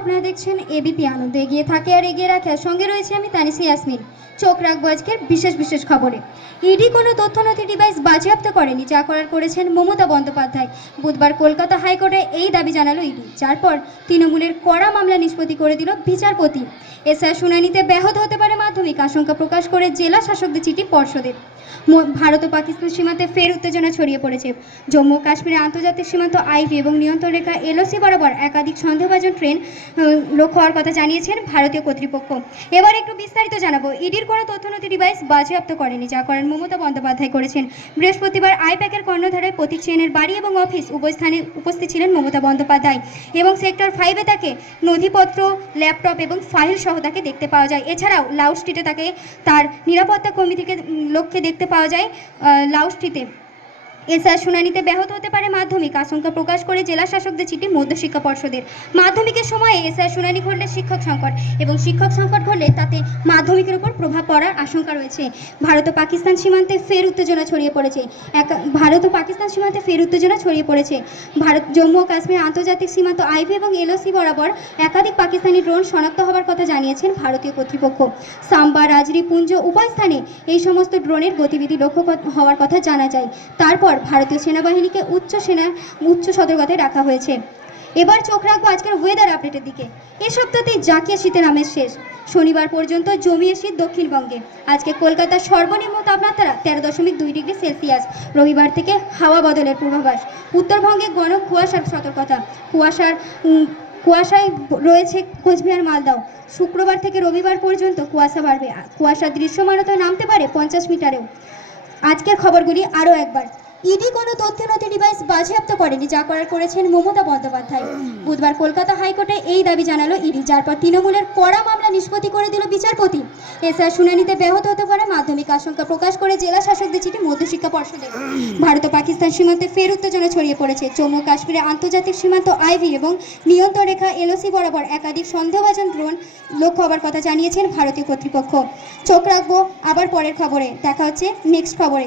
আপনারা দেখছেন এবিপি আনন্দ। এগিয়ে থাকে আর এগিয়ে রাখে, আর সঙ্গে রয়েছে আমি তানিসি ইয়াসমিন। চোখ রাখবো আজকের বিশেষ বিশেষ খবরে। ইডি কোনো তথ্যনথি ডিভাইস বাজেয়াপ্ত করেনি, যা করার করেছেন মমতা বন্দ্যোপাধ্যায়। বুধবার কলকাতা হাইকোর্টে এই দাবি জানালো ইডি, যার পর তৃণমূলের কড়া মামলা নিষ্পত্তি করে দিল বিচারপতি। এসআই শুনানিতে ব্যাহত হতে পারে মাধ্যমিক, আশঙ্কা প্রকাশ করে জেলা শাসকদের চিঠি পর্ষদের। ভারত ও পাকিস্তান সীমান্তে ফের উত্তেজনা ছড়িয়ে পড়েছে। জম্মু ও কাশ্মীরের আন্তর্জাতিক সীমান্ত আইভি এবং নিয়ন্ত্রণ রেখা এলওসি বরাবর একাধিক সন্দেহভাজন ট্রেন লক্ষ্য হওয়ার কথা জানিয়েছেন ভারতীয় কর্তৃপক্ষ। এবার একটু বিস্তারিত জানাবো। ইডির কোনো তথ্যনথি ডিভাইস বাজেয়াপ্ত করেনি, যা করেন মমতা বন্দ্যোপাধ্যায় করেছেন। বৃহস্পতিবার আইপ্যাকের কর্ণধারায় প্রতীক সেনের বাড়ি এবং অফিস উভয় স্থানে উপস্থিত ছিলেন মমতা বন্দ্যোপাধ্যায়, এবং সেক্টর 5-এ তাকে নথিপত্র, ল্যাপটপ এবং ফাইল সহ তাকে দেখতে পাওয়া যায়। এছাড়াও লাউ স্ট্রিটে তাকে তার নিরাপত্তা কর্মীকে লক্ষ্যে দেখতে পাওয়া যায়। লাউ স্ট্রিটে এসআর শুনানিতে ব্যাহত হতে পারে মাধ্যমিক, আশঙ্কা প্রকাশ করে জেলা শাসকদের চিঠি মধ্যশিক্ষা পর্ষদের। মাধ্যমিকের সময়ে এসআর শুনানি ঘটলে শিক্ষক সংকট, এবং শিক্ষক সংকট ঘটলে তাতে মাধ্যমিকের উপর প্রভাব পড়ার আশঙ্কা রয়েছে। ভারত ও পাকিস্তান সীমান্তে ফের উত্তেজনা ছড়িয়ে পড়েছে। ভারত জম্মু ও কাশ্মীর আন্তর্জাতিক সীমান্ত আইভি এবং এলওসি বরাবর একাধিক পাকিস্তানি ড্রোন শনাক্ত হওয়ার কথা জানিয়েছেন ভারতীয় কর্তৃপক্ষ। সাম্বা, রাজরি, পুঞ্জ উভয় স্থানে এই সমস্ত ড্রোনের গতিবিধি লক্ষ্য হওয়ার কথা জানা যায়। তারপর ভারতীয় সেনাবাহিনীকে উচ্চ সতর্কতায় রাখা হয়েছে। এবার চোখ রাখবো আজকের ওয়েদার আপডেটের দিকে। এ সপ্তাহতেই জাকিয়ে শীতের আমেজ শেষ। শনিবার পর্যন্ত জমিয়ে শীত দক্ষিণবঙ্গে। আজকে কলকাতার সর্বনিম্ন তাপমাত্রা 13.2 ডিগ্রি সেলসিয়াস। রবিবার থেকে হাওয়া বদলের পূর্বাভাস। উত্তরবঙ্গে ঘন কুয়াশার সতর্কতা। কুয়াশায় রয়েছে কোচবিহার, মালদাও। শুক্রবার থেকে রবিবার পর্যন্ত কুয়াশা বাড়বে। কুয়াশার দৃশ্যমানতা নামতে পারে 50 মিটারেও। আজকের খবরগুলি আরও একবার। ইডি কোনো তথ্যনথি ডিভাইস বাজেয়াপ্ত করেনি, যা করার করেছেন মমতা বন্দ্যোপাধ্যায়। বুধবার কলকাতা হাইকোর্টে এই দাবি জানালো ইডি, যার পর তৃণমূলের কড়া মামলা নিষ্পত্তি করে দিল বিচারপতি। এসআর শুনানিতে ব্যাহত হতে পারে মাধ্যমিক, আশঙ্কা প্রকাশ করে জেলা শাসকদের চিঠি মধ্যশিক্ষা পর্ষদের। ভারত ও পাকিস্তান সীমান্তে ফের উত্তেজনা ছড়িয়ে পড়েছে। জম্মু ও কাশ্মীরের আন্তর্জাতিক সীমান্ত আইভি এবং নিয়ন্ত্রণ রেখা এলওসি বরাবর একাধিক সন্দেহভাজন ড্রোন লক্ষ্য হওয়ার কথা জানিয়েছেন ভারতীয় কর্তৃপক্ষ। চোখ রাখবো আবার পরের খবরে। দেখা হচ্ছে নেক্সট খবরে।